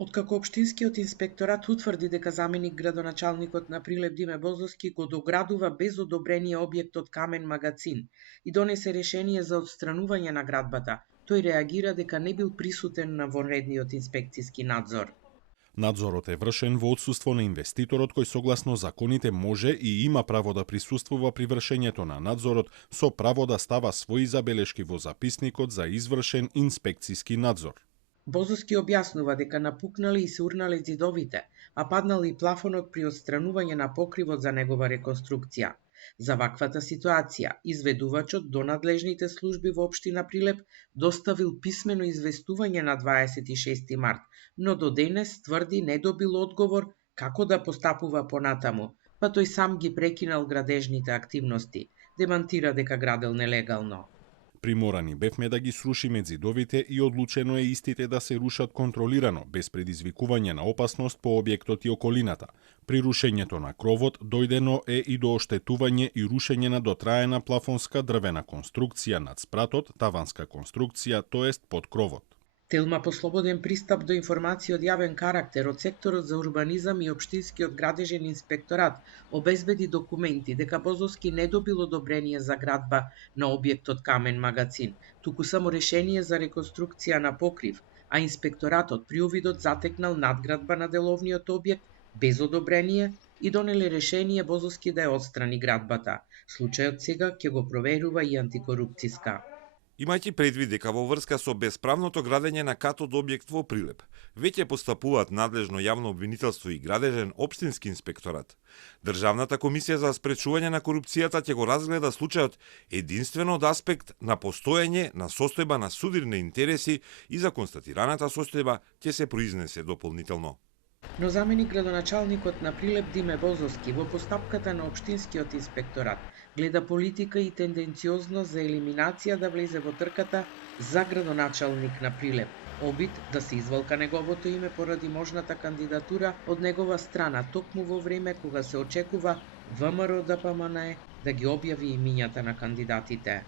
Откако Општинскиот инспекторат утврди дека заменик градоначалникот на Прилеп Диме Бозовски го доградува без одобрение објектот Камен магацин и донесе решение за отстранување на градбата, тој реагира дека не бил присутен на вонредниот инспекциски надзор. Надзорот е вршен во отсуство на инвеститорот кој согласно законите може и има право да присуствува при вршењето на надзорот со право да става своји забелешки во записникот за извршен инспекциски надзор. Бозовски објаснува дека напукнале и се урнале ѕидовите, а паднал и плафонот при отстранување на покривот за негова реконструкција. За ваквата ситуација, изведувачот до надлежните служби во општина Прилеп доставил писмено известување на 26 март, но до денес тврди не добил одговор како да постапува понатаму, па тој сам ги прекинал градежните активности, демантира дека градел нелегално. Приморани бевме да ги срушиме ѕидовите и одлучено е истите да се рушат контролирано, без предизвикување на опасност по објектот и околината. При рушењето на кровот дојдено е и до оштетување и рушење на дотраена плафонска дрвена конструкција над спратот, таванска конструкција, тоест под кровот. Телма по слободен пристап до информација од јавен карактер од секторот за урбанизам и Општинскиот градежен инспекторат обезбеди документи дека Бозовски не добил одобрение за градба на објектот Камен магацин, туку само решение за реконструкција на покрив, а инспекторатот при увидот затекнал надградба на деловниот објект без одобрение и донеле решение Бозовски да ја отстрани градбата. Случајот сега ќе го проверува и антикорупцијска. Имајќи предвид дека во врска со бесправното градење на катод објект во Прилеп, веќе постапуваат надлежно јавно обвинителство и градежен општински инспекторат, Државната комисија за спречување на корупцијата ќе го разгледа случајот единствено од аспект на постоење на состојба на судирни интереси и за констатираната состојба ќе се произнесе дополнително. Но заменик градоначалникот на Прилеп Диме Бозовски во постапката на Општинскиот инспекторат гледа политика и тенденциозност за елиминација да влезе во трката за градоначалник на Прилеп, обид да се извалка неговото име поради можната кандидатура од негова страна, токму во време кога се очекува ВМРО-ДПМНЕ да ги објави имињата на кандидатите.